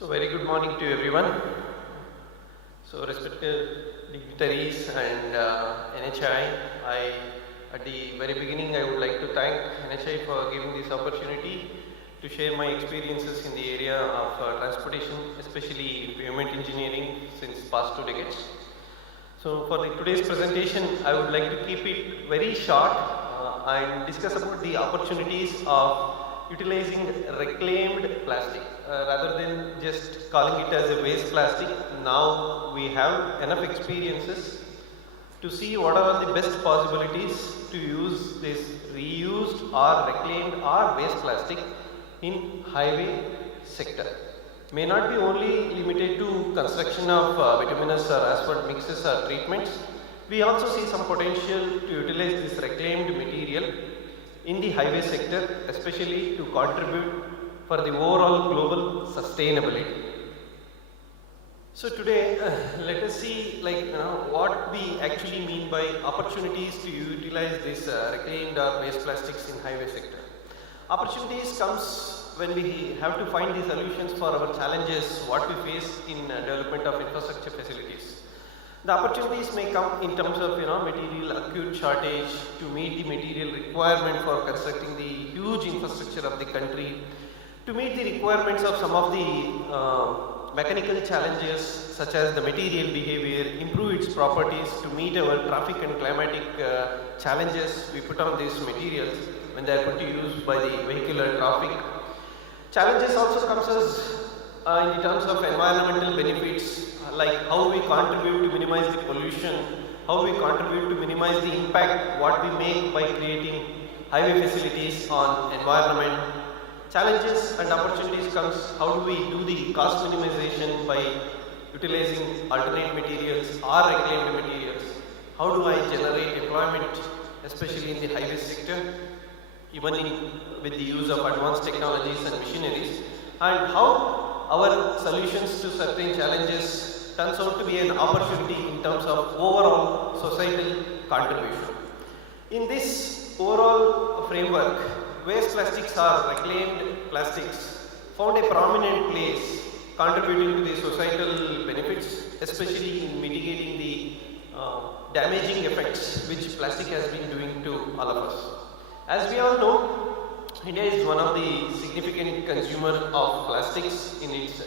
So very good morning to everyone. So respected dignitaries and NHAI, at the very beginning I would like to thank NHAI for giving this opportunity to share my experiences in the area of transportation, especially pavement engineering since past 2 decades. So for today's presentation, I would like to keep it very short and discuss about the opportunities of utilizing reclaimed plastic rather than just calling it as a waste plastic. Now we have enough experiences to see what are the best possibilities to use this reused or reclaimed or waste plastic in highway sector. May not be only limited to construction of bituminous or asphalt mixes or treatments. We also see some potential to utilize this reclaimed material in the highway sector, especially to contribute for the overall global sustainability. So today, let us see what we actually mean by opportunities to utilize this reclaimed or waste plastics in highway sector. Opportunities comes when we have to find the solutions for our challenges, what we face in development of infrastructure facilities. The opportunities may come in terms of material acute shortage to meet the material requirement for constructing the huge infrastructure of the country, to meet the requirements of some of the mechanical challenges such as the material behavior, improve its properties to meet our traffic and climatic challenges we put on these materials when they are put to use by the vehicular traffic. Challenges also comes as in terms of environmental benefits, like how we contribute to minimize the pollution, how we contribute to minimize the impact what we make by creating highway facilities on environment. Challenges and opportunities comes how do we do the cost minimization by utilizing alternate materials or reclaimed materials. How do I generate employment, especially in the highway sector, even with the use of advanced technologies and machineries, and how our solutions to certain challenges turns out to be an opportunity in terms of overall societal contribution. In this overall framework, waste plastics or reclaimed plastics found a prominent place contributing to the societal benefits, especially in mitigating the damaging effects which plastic has been doing to all of us. As we all know, India is one of the significant consumer of plastics in its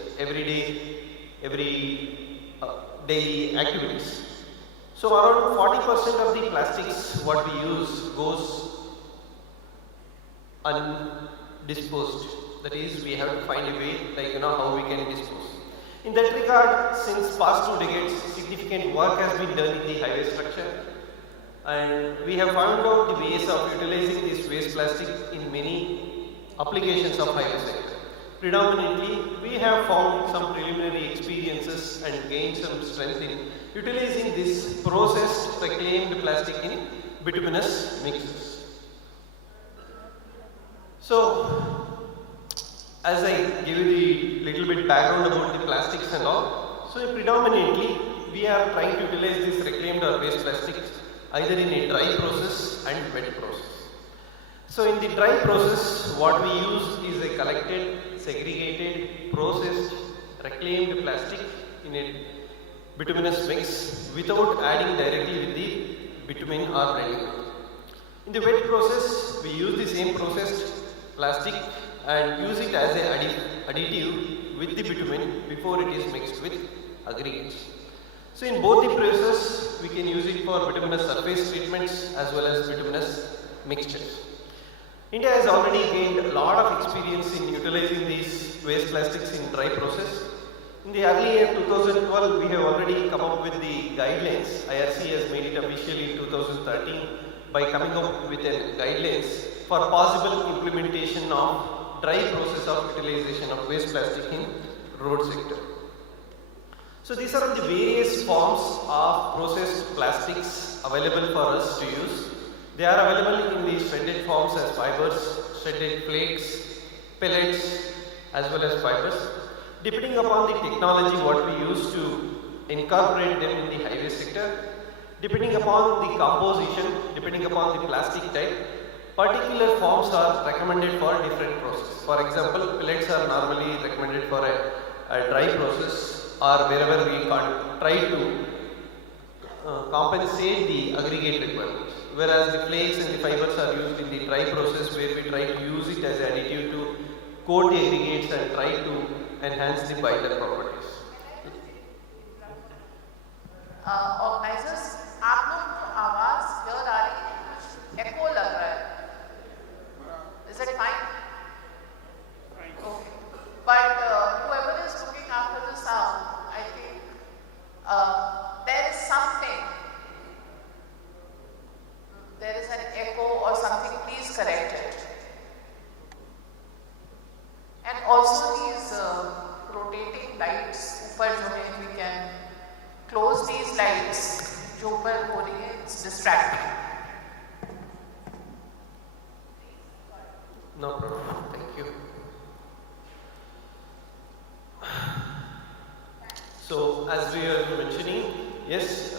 daily activities. So around 40% of the plastics what we use goes undisposed. That is, we have to find a way how we can dispose. In that regard, since past 2 decades, significant work has been done in the highway structure. And we have found out the ways of utilizing this waste plastic in many applications of highway sector. Predominantly, we have found some preliminary experiences and gained some strength in utilizing this processed reclaimed plastic in bituminous mixes. So, as I give you the little bit background about the plastics and all, so predominantly we are trying to utilize this reclaimed or waste plastics either in a dry process and wet process. So in the dry process, what we use is a collected, segregated, processed, reclaimed plastic in a bituminous mix without adding directly with the bitumen or blending. In the wet process, we use the same processed plastic and use it as an additive with the bitumen before it is mixed with aggregates. So in both the processes, we can use it for bituminous surface treatments as well as bituminous mixtures. India has already gained a lot of experience in utilizing these waste plastics in dry process. In the early year 2012, we have already come up with the guidelines. IRC has made it official in 2013 by coming up with a guidelines for possible implementation of dry process of utilization of waste plastic in road sector. So these are the various forms of processed plastics available for us to use. They are available in the shredded forms as fibers, shredded flakes, pellets as well as fibers. Depending upon the technology what we use to incorporate them in the highway sector, depending upon the composition, depending upon the plastic type, particular forms are recommended for different processes. For example, pellets are normally recommended for a a dry process, or wherever we try to compensate the aggregate requirements. Whereas the flakes and the fibers are used in the dry process, where we try to use it as additive to coat the aggregates and try to enhance the binder properties. Organizers, आप लोग को आवाज clear आ रही है? Echo लग रहा है. Is it fine? Okay. But whoever is looking after the sound, I think there is something. There is an echo or something. Please correct it. And also these rotating lights. ऊपर जो है, we can close these lights. जो ऊपर हो रही है, it's distracting. No problem. Thank you. So, as we were mentioning, yes,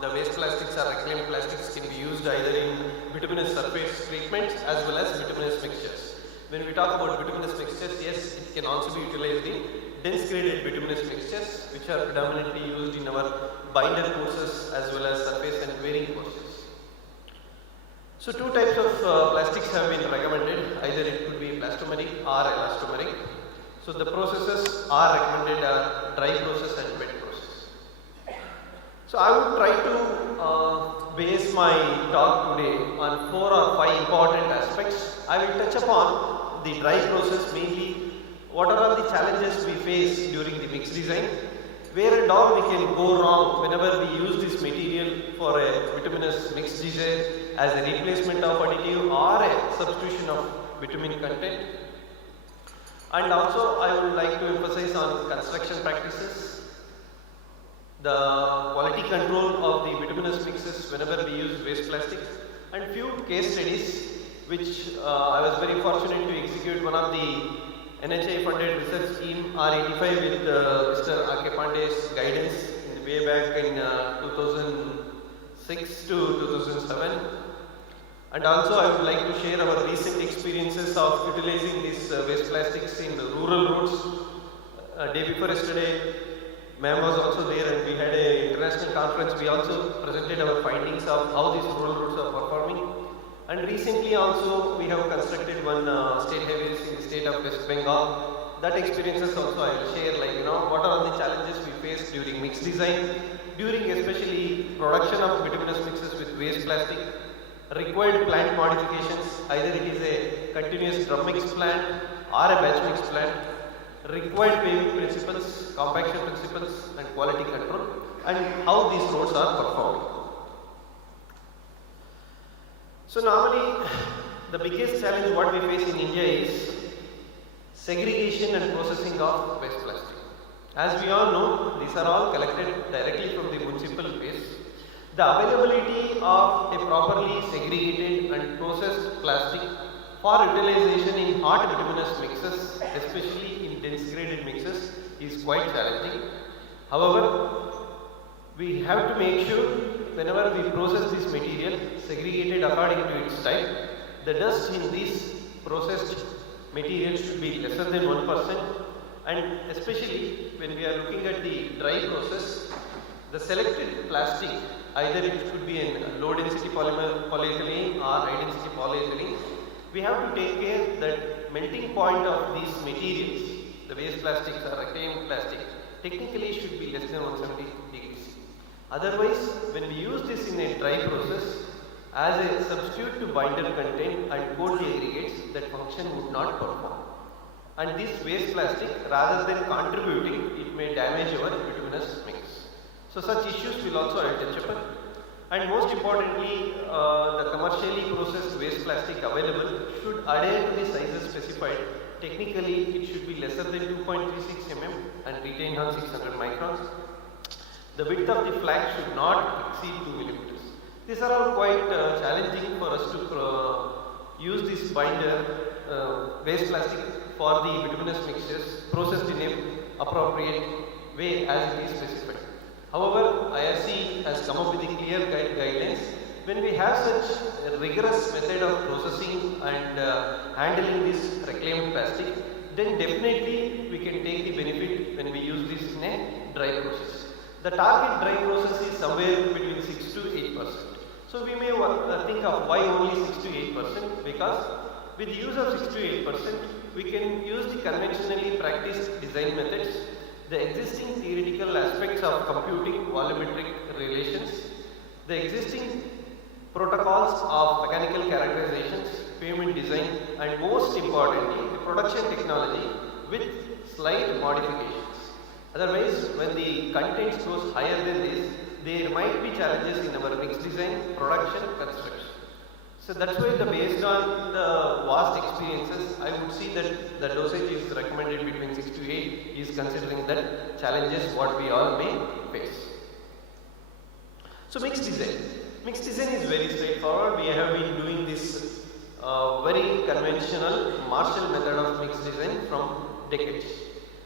the waste plastics or reclaimed plastics can be used either in bituminous surface treatments as well as bituminous mixtures. When we talk about bituminous mixtures, yes, it can also be utilized in dense graded bituminous mixtures, which are predominantly used in our binder courses as well as surface and wearing courses. So, two types of plastics have been recommended, either it could be plastomeric or elastomeric. So, the processes are recommended are dry process and wet process. So, I would try to base my talk today on 4 or 5 important aspects. I will touch upon the dry process, mainly what are all the challenges we face during the mix design, where and all we can go wrong whenever we use this material for a bituminous mix design as a replacement of additive or a substitution of bitumen content. And also I would like to emphasize on construction practices, the quality control of the bituminous mixes whenever we use waste plastics, and few case studies which I was very fortunate to execute one of the NHAI funded research scheme R85 with Mr. A.K. Pandey's guidance in the way back in 2006 to 2007. And also I would like to share our recent experiences of utilizing these waste plastics in the rural roads. Day before yesterday, ma'am was also there and we had an international conference. We also presented our findings of how these rural roads are performing. And recently also we have constructed one state highways in the state of West Bengal. That experiences also I will share, like, you know, what are the challenges we face during mix design, during especially production of bituminous mixes with waste plastic, required plant modifications, either it is a continuous drum mix plant or a batch mix plant, required paving principles, compaction principles and quality control, and how these roads are performing. So normally the biggest challenge what we face in India is segregation and processing of waste plastic. As we all know, these are all collected directly from the municipal waste. The availability of a properly segregated and processed plastic for utilization in hot bituminous mixes, especially in dense graded mixes, is quite challenging. However, we have to make sure whenever we process this material segregated according to its type, the dust in this processed material should be lesser than 1%, and especially when we are looking at the dry process, the selected plastic, either it could be a low density polyethylene or high density polyethylene, we have to take care that melting point of these materials, the waste plastics or reclaimed plastic, technically should be less than 170 degrees. Otherwise, when we use this in a dry process as a substitute to binder content and coat the aggregates, that function would not perform. And this waste plastic, rather than contributing, it may damage our bituminous mix. So such issues will also touch upon. And most importantly, the commercially processed waste plastic available should adhere to the sizes specified. Technically, it should be lesser than 2.36 mm and retain on 600 microns. The width of the flag should not exceed 2 millimeters. These are all quite challenging for us to use this binder waste plastic for the bituminous mixtures processed in an appropriate way as it is specified. However, IRC has come up with a clear guidelines when we have such a rigorous method of processing and handling this reclaimed plastic, then definitely we can take the benefit when we use this in a dry process. The target dry process is somewhere between 6 to 8%. So we may think of why only 6 to 8%, because with the use of 6 to 8%, we can use the conventionally practiced design methods, the existing theoretical aspects of computing volumetric relations, the existing protocols of mechanical characterizations, pavement design, and most importantly, the production technology with slight modifications. Otherwise, when the content goes higher than this, there might be challenges in our mix design, production, construction. So that's why based on the vast experiences, I would see that the dosage is recommended between 6 to 8 is considering that challenges what we all may face. So mix design. Mix design is very straightforward. We have been doing this very conventional Marshall method of mix design from decades.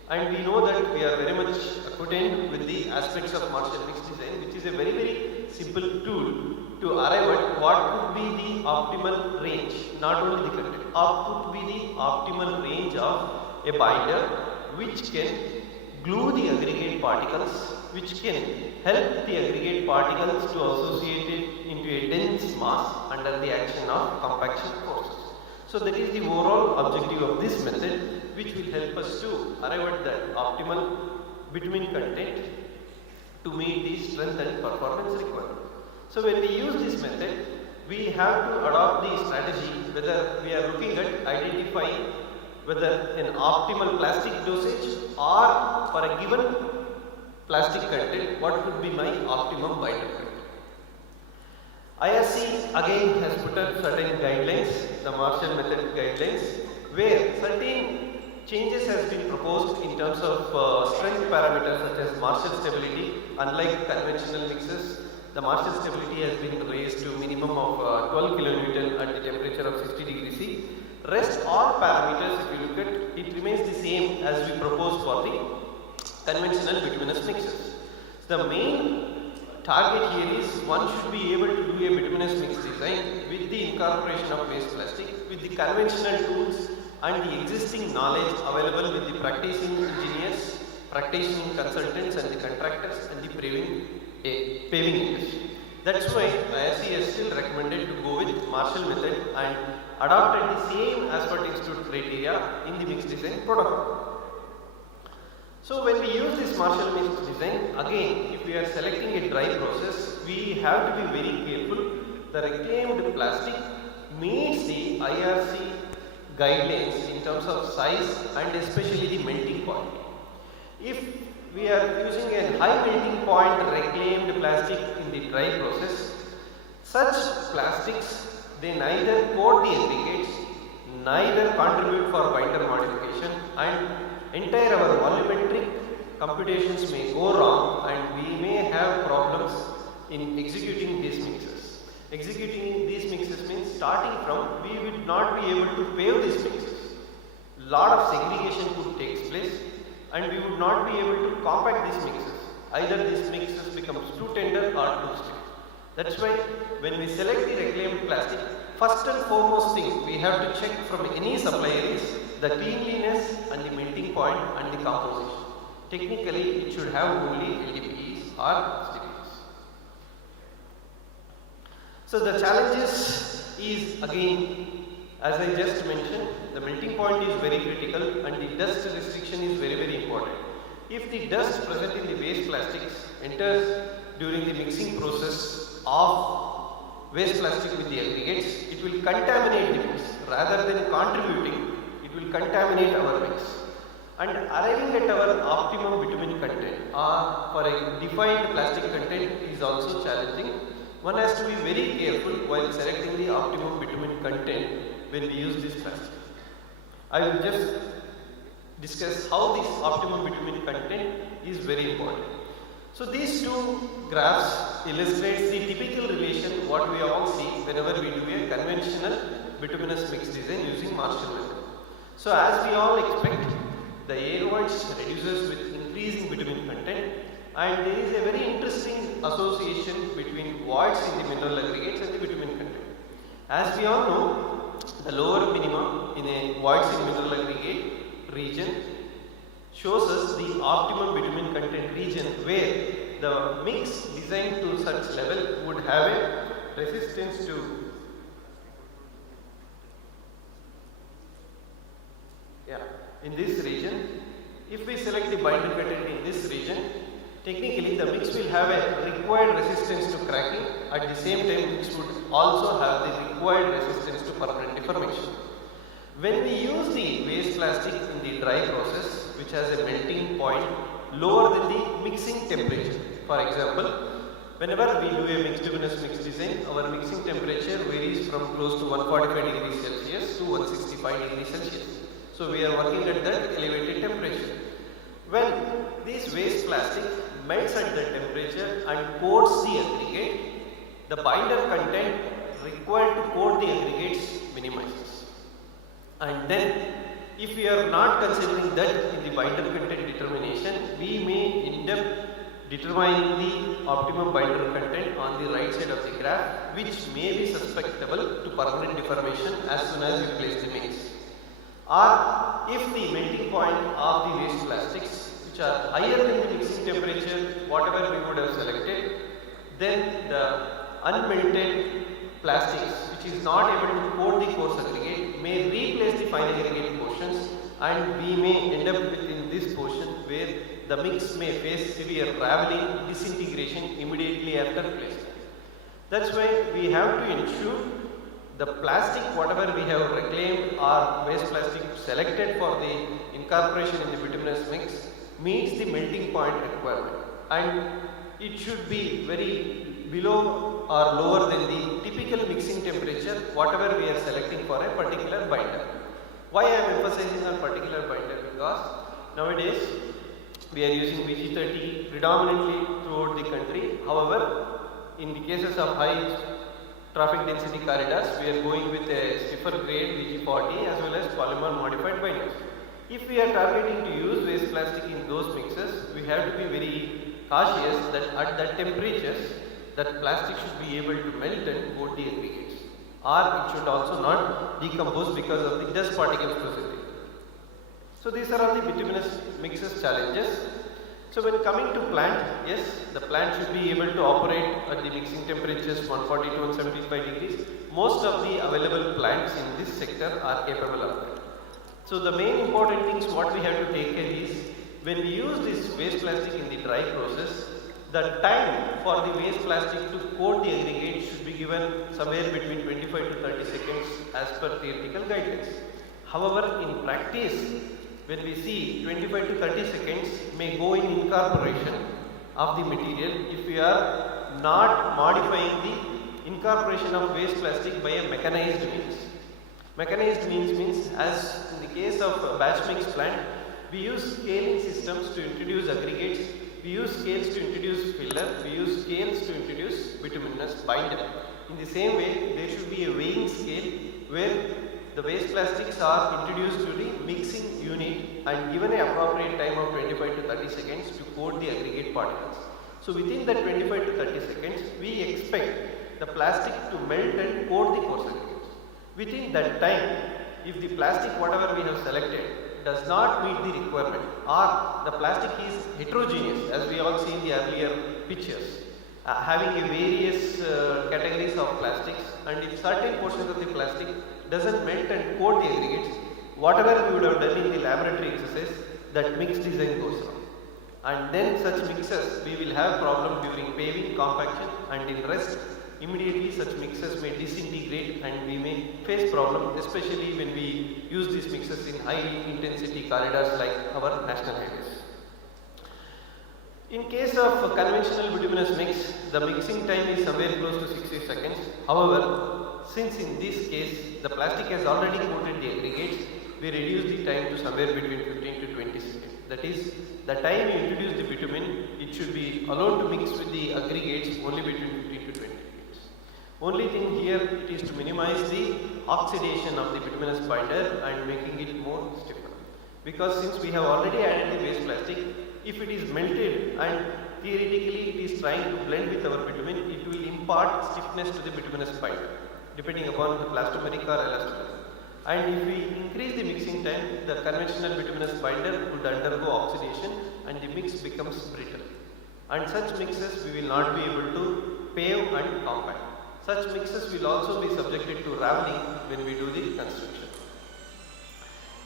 And we know that we are very much acquainted with the aspects of Marshall mix design, which is a very, very simple tool to arrive at what could be the optimal range, not only the content, what could be the optimal range of a binder which can glue the aggregate particles, which can help the aggregate particles to associate it into a dense mass under the action of compaction forces. So that is the overall objective of this method, which will help us to arrive at the optimal bitumen content to meet the strength and performance requirement. So when we use this method, we have to adopt the strategy whether we are looking at identifying whether an optimal plastic dosage or for a given plastic content, what could be my optimum binder content. IRC again has put up certain guidelines, the Marshall method guidelines, where certain changes has been proposed in terms of strength parameters such as Marshall stability. Unlike conventional mixes, the Marshall stability has been raised to minimum of 12 kilonewton at the temperature of 60 degrees C. Rest all parameters, if you look at, it remains the same as we proposed for the conventional bituminous mixes. The main target here is one should be able to do a bituminous mix design with the incorporation of waste plastic with the conventional tools and the existing knowledge available with the practicing engineers, practicing consultants and the contractors and the paving industry. That's why IRC has still recommended to go with Marshall method and adopted the same Asphalt Institute criteria in the mix design protocol. So when we use this Marshall mix design, again, if we are selecting a dry process, we have to be very careful. The reclaimed plastic meets the IRC guidelines in terms of size and especially the melting point. If we are using a high melting point reclaimed plastic in the dry process, such plastics, they neither coat the aggregates, neither contribute for binder modification, and entire our volumetric computations may go wrong and we may have problems in executing these mixes. Executing these mixes means starting from, we would not be able to pave these mixes. Lot of segregation could take place and we would not be able to compact these mixes. Either these mixes becomes too tender or too stiff. That's why when we select the reclaimed plastic, first and foremost thing we have to check from any supplier is the cleanliness and the melting point and the composition. Technically, it should have only LDPEs or stickies. So the challenges is again, as I just mentioned, the melting point is very critical and the dust restriction is very, very important. If the dust present in the waste plastics enters during the mixing process of waste plastic with the aggregates, it will contaminate the mix rather than contributing. It will contaminate our mix. And arriving at our optimum bitumen content or for a defined plastic content is also challenging. One has to be very careful while selecting the optimum bitumen content when we use this plastic. I will just discuss how this optimum bitumen content is very important. So these two graphs illustrates the typical relation what we all see whenever we do a conventional bituminous mix design using Marshall method. So as we all expect, the air voids reduces with increasing bitumen content and there is a very interesting association between voids in the mineral aggregates and the bitumen content. As we all know, the lower minima in a voids in mineral aggregate region shows us the optimum bitumen content region where the mix designed to such level would have a resistance to in this region. If we select the binder content in this region, technically the mix will have a required resistance to cracking. At the same time, mix would also have the required resistance to permanent deformation. When we use the waste plastic in the dry process, which has a melting point lower than the mixing temperature. For example, whenever we do a mixed bituminous mix design, our mixing temperature varies from close to 145 degrees Celsius to 165 degrees Celsius. So we are working at that elevated temperature. When this waste plastic melts at that temperature and coats the aggregate, the binder content required to coat the aggregates minimizes. And then if we are not considering that in the binder content determination, we may end up determining the optimum binder content on the right side of the graph, which may be susceptible to permanent deformation as soon as we place the mix. Or if the melting point of the waste plastics, which are higher than the mixing temperature, whatever we would have selected, then the unmelted plastics, which is not able to coat the coarse aggregate, may replace the fine aggregate portions, and we may end up in this portion where the mix may face severe raveling, disintegration immediately after placement. That's why we have to ensure the plastic whatever we have reclaimed or waste plastic selected for the incorporation in the bituminous mix meets the melting point requirement, and it should be very below or lower than the typical mixing temperature whatever we are selecting for a particular binder. Why I am emphasizing on particular binder? Because nowadays we are using VG30 predominantly throughout the country. However, in the cases of high traffic density corridors, we are going with a stiffer grade VG40 as well as polymer modified binders. If we are targeting to use waste plastic in those mixes, we have to be very cautious that at that temperatures that plastic should be able to melt and coat the aggregates, or it should also not decompose because of the dust particles present. So these are all the bituminous mixes challenges. So when coming to plant, yes, the plant should be able to operate at the mixing temperatures 140 to 175 degrees. Most of the available plants in this sector are capable of that. So the main important things what we have to take care is, when we use this waste plastic in the dry process, the time for the waste plastic to coat the aggregate should be given somewhere between 25 to 30 seconds as per theoretical guidelines. However, in practice, when we see 25 to 30 seconds may go in incorporation of the material if we are not modifying the incorporation of waste plastic by a mechanized means. Mechanized means as in the case of batch mix plant, we use scaling systems to introduce aggregates, we use scales to introduce filler, we use scales to introduce bituminous binder. In the same way, there should be a weighing scale where the waste plastics are introduced to the mixing unit and given an appropriate time of 25 to 30 seconds to coat the aggregate particles. So within that 25 to 30 seconds, we expect the plastic to melt and coat the coarse aggregates. Within that time, if the plastic whatever we have selected does not meet the requirement, or the plastic is heterogeneous, as we all see in the earlier pictures, having a various categories of plastics, and if certain portions of the plastic doesn't melt and coat the aggregates, whatever we would have done in the laboratory exercise, that mix design goes wrong. And then such mixes, we will have problem during paving, compaction, and in rest, immediately such mixes may disintegrate and we may face problem, especially when we use these mixes in high intensity corridors like our national highways. In case of conventional bituminous mix, the mixing time is somewhere close to 60 seconds. However, since in this case the plastic has already coated the aggregates, we reduce the time to somewhere between 15 to 20 seconds. That is, the time you introduce the bitumen, it should be allowed to mix with the aggregates only between 15 to 20 minutes. Only thing here, it is to minimize the oxidation of the bituminous binder and making it more stiffer. Because since we have already added the waste plastic, if it is melted and theoretically it is trying to blend with our bitumen, it will impart stiffness to the bituminous binder depending upon the plastomeric or elastomeric. And if we increase the mixing time, the conventional bituminous binder would undergo oxidation and the mix becomes brittle. And such mixes we will not be able to pave and compact. Such mixes will also be subjected to raveling when we do the construction.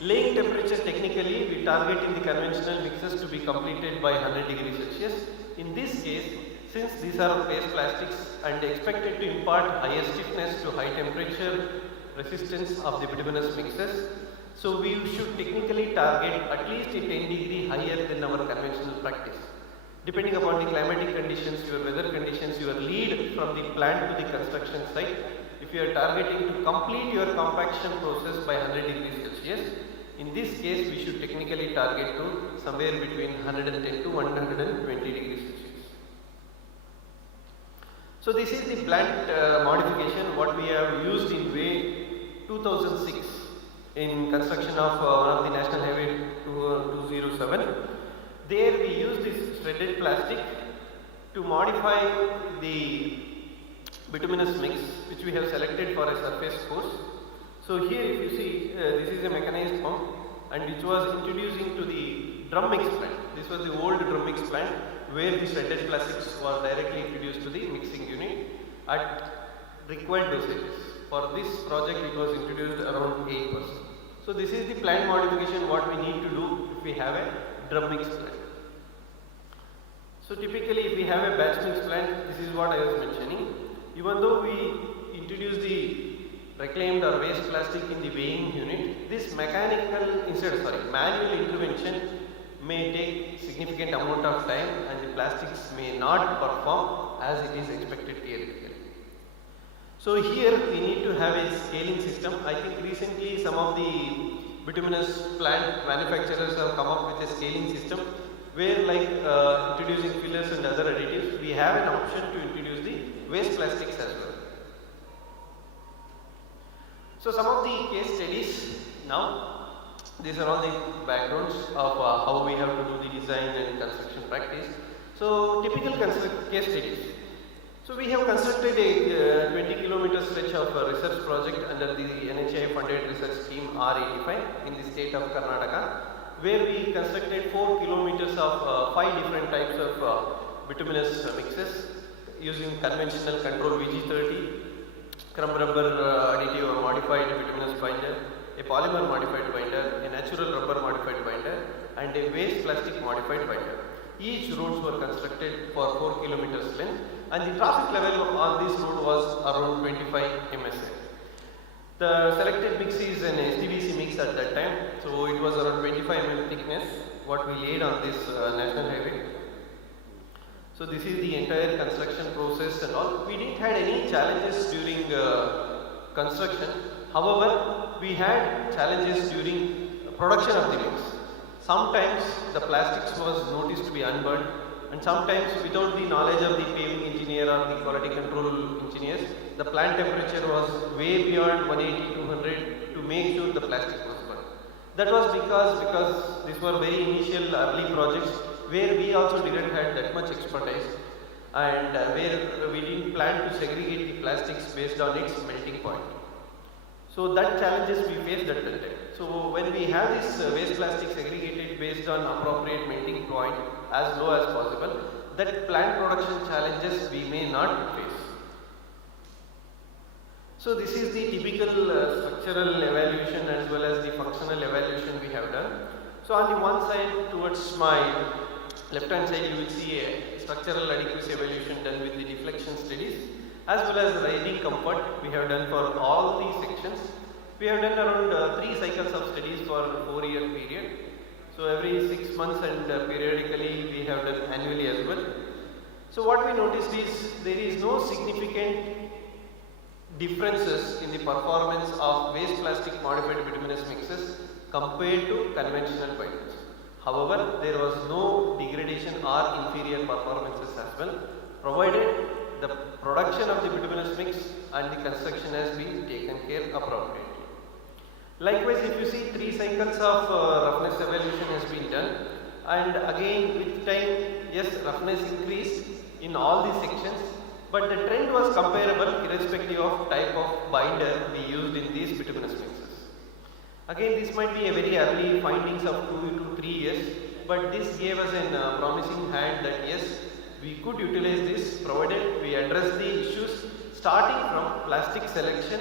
Laying temperature, technically we target in the conventional mixes to be completed by 100 degrees Celsius. In this case, since these are base plastics and expected to impart higher stiffness to high temperature resistance of the bituminous mixes, so we should technically target at least a 10 degree higher than our conventional practice. Depending upon the climatic conditions, your weather conditions, your lead from the plant to the construction site, if you are targeting to complete your compaction process by 100 degrees Celsius, in this case we should technically target to somewhere between 110 to 120 degrees Celsius. So this is the plant modification what we have used in way 2006 in construction of one of the National Highway 207. There we use this shredded plastic to modify the bituminous mix which we have selected for a surface course. So here if you see this is a mechanized pump and which was introduced into the drum mix plant. This was the old drum mix plant where the shredded plastics were directly introduced to the mixing unit at required dosages. For this project it was introduced around 8%. So this is the plant modification what we need to do if we have a drum mix plant. So typically if we have a batch mix plant, this is what I was mentioning. Even though we introduce the reclaimed or waste plastic in the weighing unit, this manual intervention may take significant amount of time and the plastics may not perform as it is expected theoretically. So here we need to have a scaling system. I think recently some of the bituminous plant manufacturers have come up with a scaling system where like introducing fillers and other additives, we have an option to introduce the waste plastics as well. So some of the case studies now, these are all the backgrounds of how we have to do the design and construction practice. So typical case studies. So we have constructed a 20-kilometer stretch of a research project under the NHAI funded research scheme R85 in the state of Karnataka, where we constructed 4 kilometers of 5 different types of bituminous mixes using conventional control VG30, crumb rubber additive or modified bituminous binder, a polymer modified binder, a natural rubber modified binder and a waste plastic modified binder. Each roads were constructed for 4 kilometers length and the traffic level on this road was around 25 MSA. The selected mix is an SDVC mix at that time, so it was around 25 mm thickness what we laid on this national highway. So this is the entire construction process and all. We didn't had any challenges during construction. However, we had challenges during production of the mix. Sometimes the plastics was noticed to be unburned and sometimes without the knowledge of the paving engineer or the quality control engineers, the plant temperature was way beyond 180 to 100 to make sure the plastic was burned. That was because these were very initial early projects where we also didn't have that much expertise and where we didn't plan to segregate the plastics based on its melting point. So that challenges we faced at that time. So when we have this waste plastic segregated based on appropriate melting point as low as possible, that plant production challenges we may not face. So this is the typical structural evaluation as well as the functional evaluation we have done. So on the one side towards my left hand side you will see a structural adequacy evaluation done with the deflection studies as well as riding comfort we have done for all these sections. We have done around 3 cycles of studies for a 4-year period. So every 6 months and periodically we have done annually as well. So what we noticed is there is no significant differences in the performance of waste plastic modified bituminous mixes compared to conventional binders. However, there was no degradation or inferior performances as well, provided the production of the bituminous mix and the construction has been taken care appropriately. Likewise, if you see 3 cycles of roughness evaluation has been done and again with time yes, roughness increased in all these sections, but the trend was comparable irrespective of type of binder we used in these bituminous mixes. Again, this might be a very early findings of 2 to 3 years, but this gave us a promising hand that yes, we could utilize this provided we address the issues starting from plastic selection,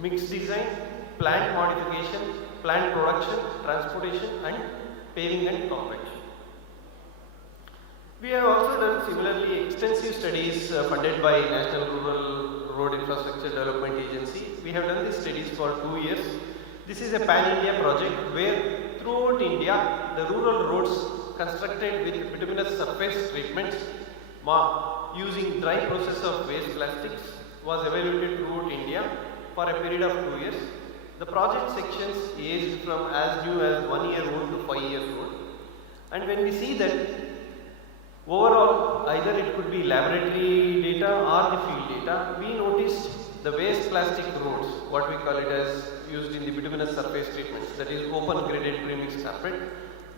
mix design, plant modification, plant production, transportation and paving and compaction. We have also done similarly extensive studies funded by National Rural Road Infrastructure Development Agency. We have done these studies for 2 years. This is a pan-India project where throughout India the rural roads constructed with bituminous surface treatments using dry process of waste plastics was evaluated throughout India for a period of 2 years. The project sections aged from as new as 1 year old to 5 years old. And when we see that overall, either it could be laboratory data or the field data, we noticed the waste plastic roads, what we call it as used in the bituminous surface treatments, that is open graded premixed carpet,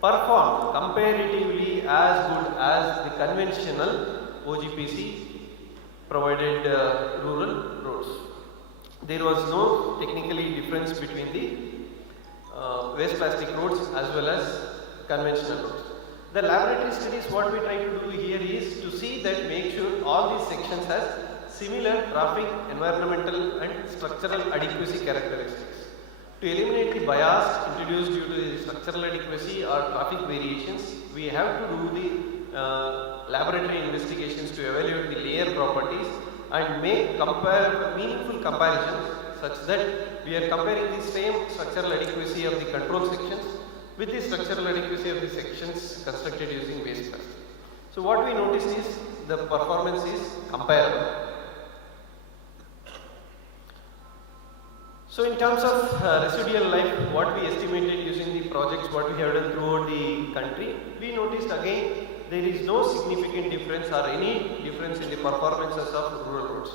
performed comparatively as good as the conventional OGPC provided rural roads. There was no technically difference between the waste plastic roads as well as conventional roads. The laboratory studies, what we try to do here is to see that make sure all these sections has similar traffic, environmental and structural adequacy characteristics. To eliminate the bias introduced due to the structural adequacy or traffic variations, we have to do the laboratory investigations to evaluate the layer properties and make meaningful comparisons such that we are comparing the same structural adequacy of the control sections with the structural adequacy of the sections constructed using waste plastic. So what we notice is the performance is comparable. So in terms of residual life, what we estimated using the projects, what we have done throughout the country, we noticed again there is no significant difference or any difference in the performances of rural roads.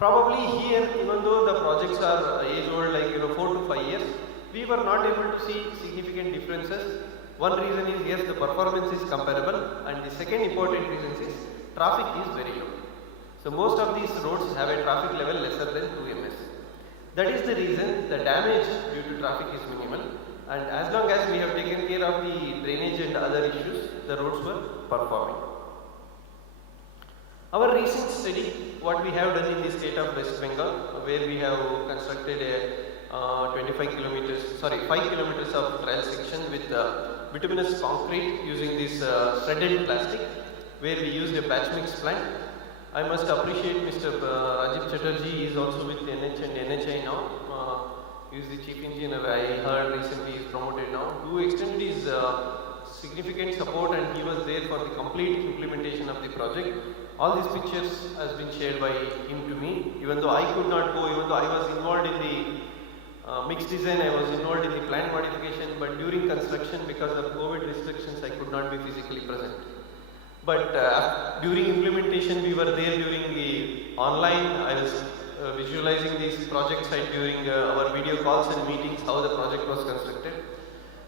Probably here, even though the projects are age old like 4 to 5 years, we were not able to see significant differences. One reason is yes, the performance is comparable, and the second important reason is traffic is very low. So most of these roads have a traffic level lesser than 2 ms. That is the reason the damage due to traffic is minimal, and as long as we have taken care of the drainage and other issues, the roads were performing. Our recent study, what we have done in the state of West Bengal, where we have constructed a 5 kilometers of trail section with bituminous concrete using this shredded plastic, where we used a batch mix plant. I must appreciate Mr. Rajiv Chatterjee. He is also with NH and NHAI now. He is the chief engineer. I heard recently he is promoted now. Who extended his significant support, and he was there for the complete implementation of the project. All these pictures has been shared by him to me. Even though I could not go, even though I was involved in the mix design, I was involved in the plant modification, but during construction, because of COVID restrictions, I could not be physically present. But during implementation, we were there during the online. I was visualizing this project site during our video calls and meetings, how the project was constructed.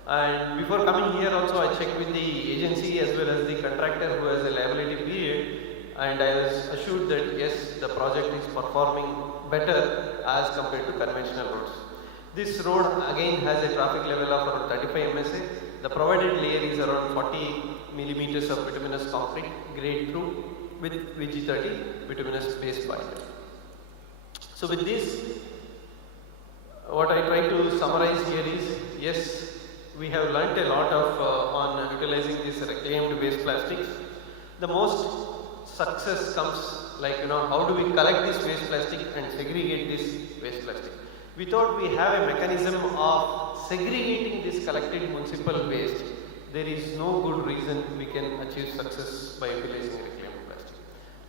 And before coming here also, I checked with the agency as well as the contractor who has a liability period, and I was assured that yes, the project is performing better as compared to conventional roads. This road again has a traffic level of around 35 MSA. The provided layer is around 40 millimeters of bituminous concrete grade through with VG30 bituminous base binder. So with this, what I try to summarize here is, yes, we have learnt a lot of on utilizing these reclaimed waste plastics. The most success comes like how do we collect this waste plastic and segregate this waste plastic. We thought we have a mechanism of segregating this collected municipal waste. There is no good reason we can achieve success by utilizing reclaimed plastic.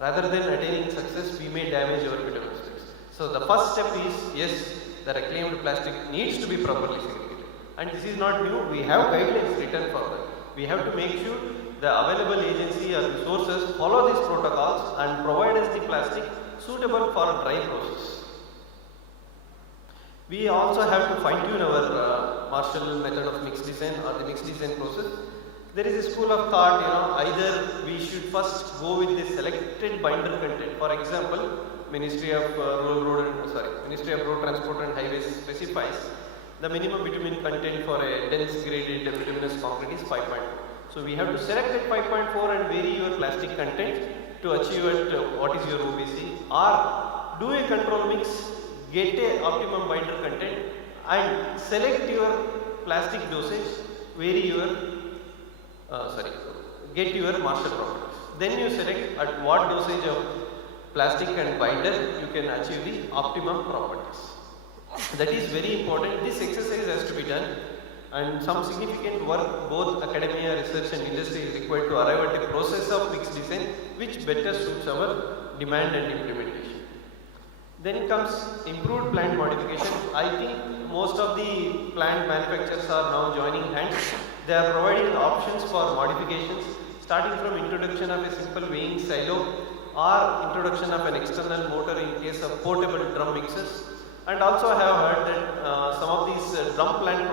Rather than attaining success, we may damage our bituminous waste. So the first step is, yes, the reclaimed plastic needs to be properly segregated. And this is not new, we have guidelines written for that. We have to make sure the available agency or resources follow these protocols and provide us the plastic suitable for a dry process. We also have to fine tune our Marshall method of mix design or the mix design process There is a school of thought, either we should first go with the selected binder content. For example, Ministry of Ministry of Road Transport and Highways specifies the minimum bitumen content for a dense graded bituminous concrete is 5.4. So we have to select at 5.4 and vary your plastic content to achieve at what is your OBC, or do a control mix, get a optimum binder content and select your plastic dosage, vary your get your master properties. Then you select at what dosage of plastic and binder you can achieve the optimum properties. That is very important. This exercise has to be done, and some significant work, both academia, research and industry is required to arrive at a process of mixed design which better suits our demand and implementation. Then comes improved plant modification. I think most of the plant manufacturers are now joining hands. They are providing options for modifications, starting from introduction of a simple weighing silo or introduction of an external motor in case of portable drum mixers. And also I have heard that some of these drum plant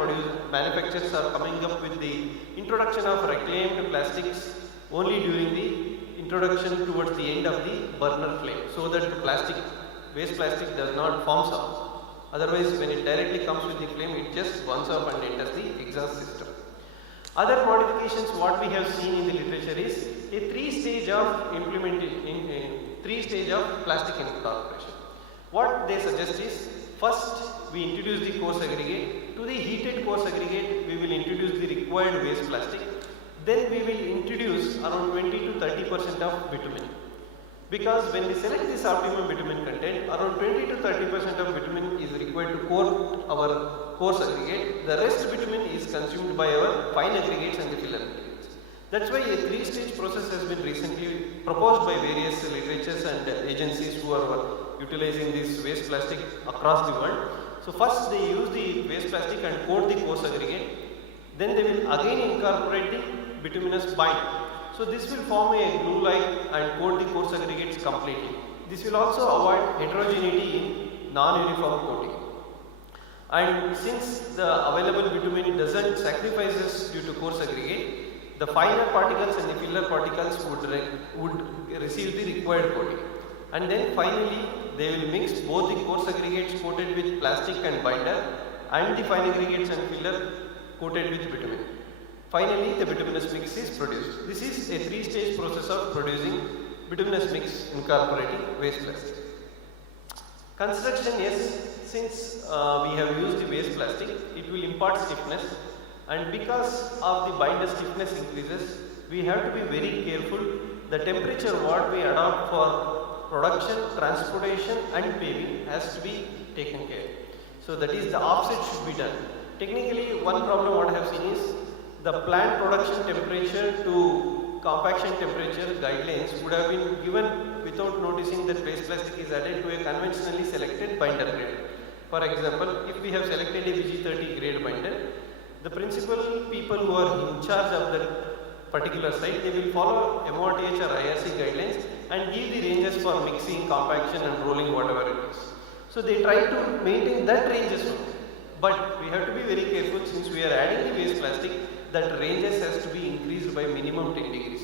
manufacturers are coming up with the introduction of reclaimed plastics only during the introduction towards the end of the burner flame, so that the waste plastic does not form up. Otherwise, when it directly comes with the flame, it just burns up and enters the exhaust system. Other modifications what we have seen in the literature is a three-stage of plastic incorporation. What they suggest is, first we introduce the coarse aggregate. To the heated coarse aggregate, we will introduce the required waste plastic. Then we will introduce around 20 to 30% of bitumen. Because when we select this optimum bitumen content, around 20 to 30% of bitumen is required to coat our coarse aggregate. The rest bitumen is consumed by our fine aggregates and the filler aggregates. That's why a three-stage process has been recently proposed by various literatures and agencies who are utilizing this waste plastic across the world. So first they use the waste plastic and coat the coarse aggregate. Then they will again incorporate the bituminous bind. So this will form a glue-like and coat the coarse aggregates completely. This will also avoid heterogeneity in non-uniform coating. And since the available bitumen doesn't sacrifice us due to coarse aggregate, the finer particles and the filler particles would receive the required coating. And then finally, they will mix both the coarse aggregates coated with plastic and binder and the fine aggregates and filler coated with bitumen. Finally, the bituminous mix is produced. This is a three-stage process of producing bituminous mix incorporating waste plastic. Construction, yes, since we have used the waste plastic, it will impart stiffness, and because of the binder stiffness increases, we have to be very careful. The temperature what we adopt for production, transportation and paving has to be taken care. So that is, the offset should be done. Technically, one problem what I have seen is the plant production temperature to compaction temperature guidelines would have been given without noticing that waste plastic is added to a conventionally selected binder grade. For example, if we have selected a VG30 grade binder, the principal people who are in charge of that particular site, they will follow MOTH or IRC guidelines and give the ranges for mixing, compaction and rolling, whatever it is. So they try to maintain that ranges only. But we have to be very careful, since we are adding the waste plastic, that ranges has to be increased by minimum 10 degrees.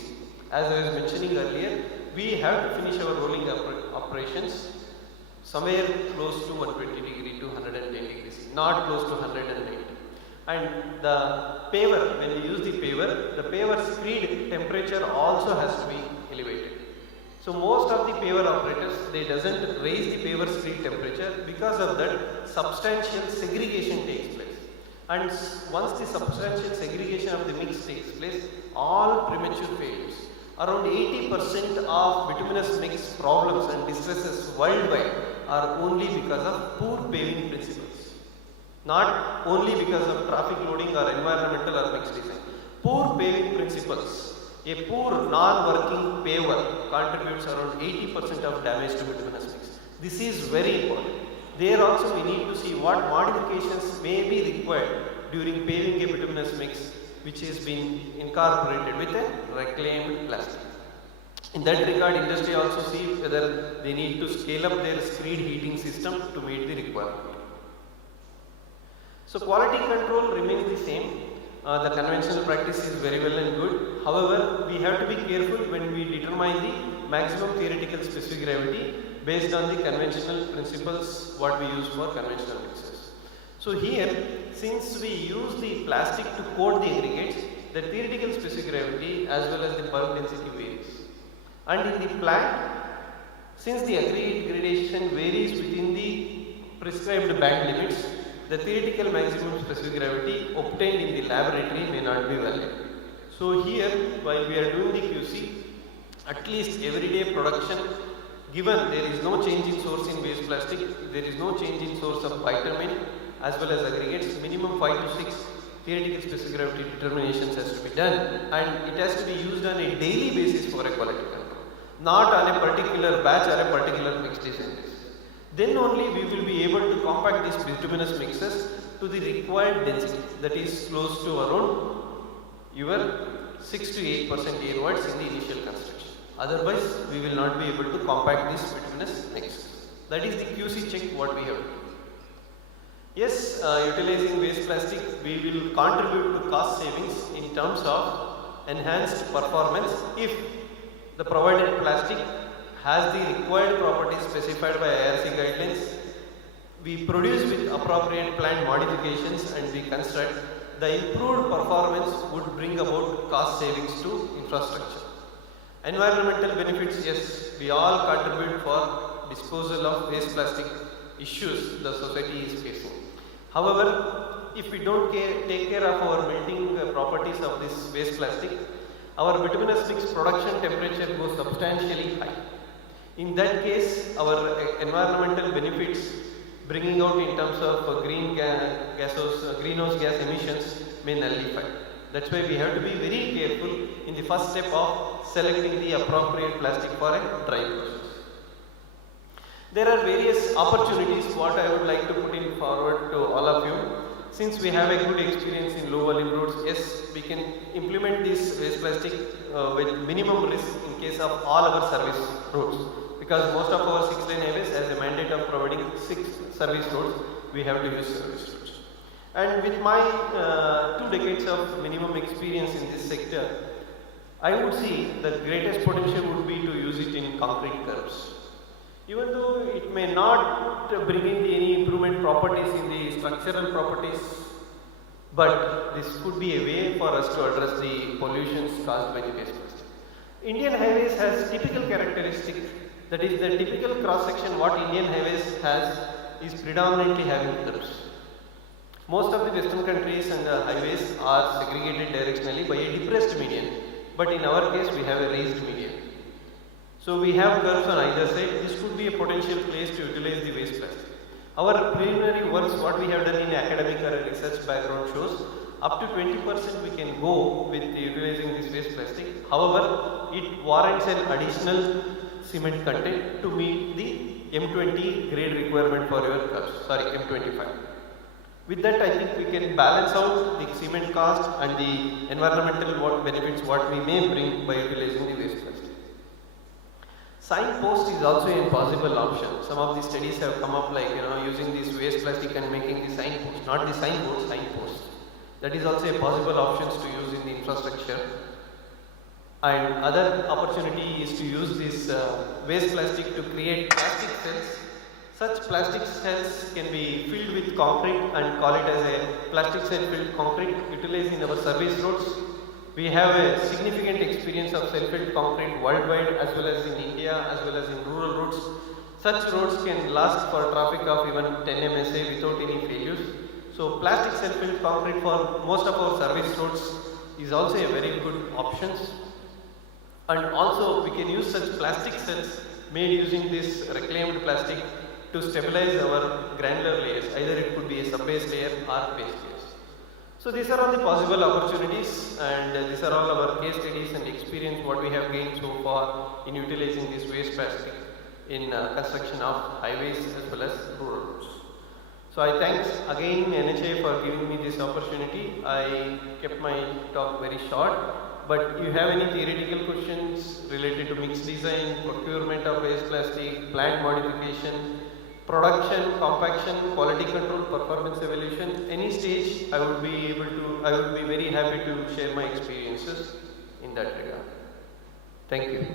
As I was mentioning earlier, we have to finish our rolling operations somewhere close to 120 degree to 110 degrees, not close to 190. And the paver, when we use the paver screed temperature also has to be elevated. So most of the paver operators, they doesn't raise the paver screed temperature. Because of that, substantial segregation takes place. And once the substantial segregation of the mix takes place, all premature failures. Around 80% of bituminous mix problems and distresses worldwide are only because of poor paving principles. Not only because of traffic loading or environmental or mix design. Poor paving principles. A poor non-working paver contributes around 80% of damage to bituminous mix. This is very important. There also we need to see what modifications may be required during paving a bituminous mix which has been incorporated with a reclaimed plastic. In that regard, industry also see whether they need to scale up their screed heating system to meet the requirement. So quality control remains the same. the conventional practice is very well and good. However, we have to be careful when we determine the maximum theoretical specific gravity based on the conventional principles what we use for conventional mixers. So here, since we use the plastic to coat the aggregates, the theoretical specific gravity as well as the bulk density varies. And in the plant, since the aggregate gradation varies within the prescribed band limits, the theoretical maximum specific gravity obtained in the laboratory may not be valid. So here, while we are doing the QC, at least everyday production, given there is no change in source in waste plastic, there is no change in source of bitumen as well as aggregates, minimum 5 to 6 theoretical specific gravity determinations has to be done, and it has to be used on a daily basis for a quality control, not on a particular batch or a particular mix design. Then only we will be able to compact these bituminous mixes to the required density, that is close to around your 6 to 8% airwards in the initial construction. Otherwise, we will not be able to compact these bituminous mixes. That is the QC check what we have to do. Yes, utilizing waste plastic, we will contribute to cost savings in terms of enhanced performance if the provided plastic has the required properties specified by IRC guidelines. We produce with appropriate plant modifications and we construct, the improved performance would bring about cost savings to infrastructure. Environmental benefits, yes, we all contribute for disposal of waste plastic issues the society is facing. However, if we don't take care of our melting properties of this waste plastic, our bituminous mix production temperature goes substantially high. In that case, our environmental benefits bringing out in terms of greenhouse gas emissions may nullify. That's why we have to be very careful in the first step of selecting the appropriate plastic for a dry process. There are various opportunities what I would like to put in forward to all of you. Since we have a good experience in low volume roads, yes, we can implement this waste plastic with minimum risk in case of all our service roads. Because most of our 6-lane highways has a mandate of providing 6 service roads, we have to use service roads. And with my 2 decades of minimum experience in this sector, I would see the greatest potential would be to use it in concrete curbs. Even though it may not bring in any improvement properties in the structural properties, but this could be a way for us to address the pollutions caused by the waste plastic. Indian highways has typical characteristic, that is the typical cross section what Indian highways has is predominantly having curbs. Most of the western countries and highways are segregated directionally by a depressed median, but in our case we have a raised median. So we have curves on either side. This could be a potential place to utilize the waste plastic. Our preliminary works what we have done in academic or research background shows up to 20% we can go with utilizing this waste plastic. However, it warrants an additional cement content to meet the M20 grade requirement for your curves, M25. With that, I think we can balance out the cement cost and the environmental benefits what we may bring by utilizing the waste plastic. Signpost is also a possible option. Some of the studies have come up like using this waste plastic and making the signpost, not the signboard, signpost. That is also a possible options to use in the infrastructure. And other opportunity is to use this waste plastic to create plastic cells. Such plastic cells can be filled with concrete and call it as a plastic cell filled concrete utilized in our service roads. We have a significant experience of cell-filled concrete worldwide as well as in India as well as in rural roads. Such roads can last for traffic of even 10 MSA without any failures. So plastic cell-filled concrete for most of our service roads is also a very good option. And also we can use such plastic cells made using this reclaimed plastic to stabilize our granular layers. Either it could be a sub-base layer or base layers. So these are all the possible opportunities and these are all our case studies and experience what we have gained so far in utilizing this waste plastic in construction of highways as well as rural roads. So I thanks again NHAI for giving me this opportunity. I kept my talk very short, but you have any theoretical questions related to mix design, procurement of waste plastic, plant modification, production, compaction, quality control, performance evaluation, any stage I would be very happy to share my experiences in that regard. Thank you.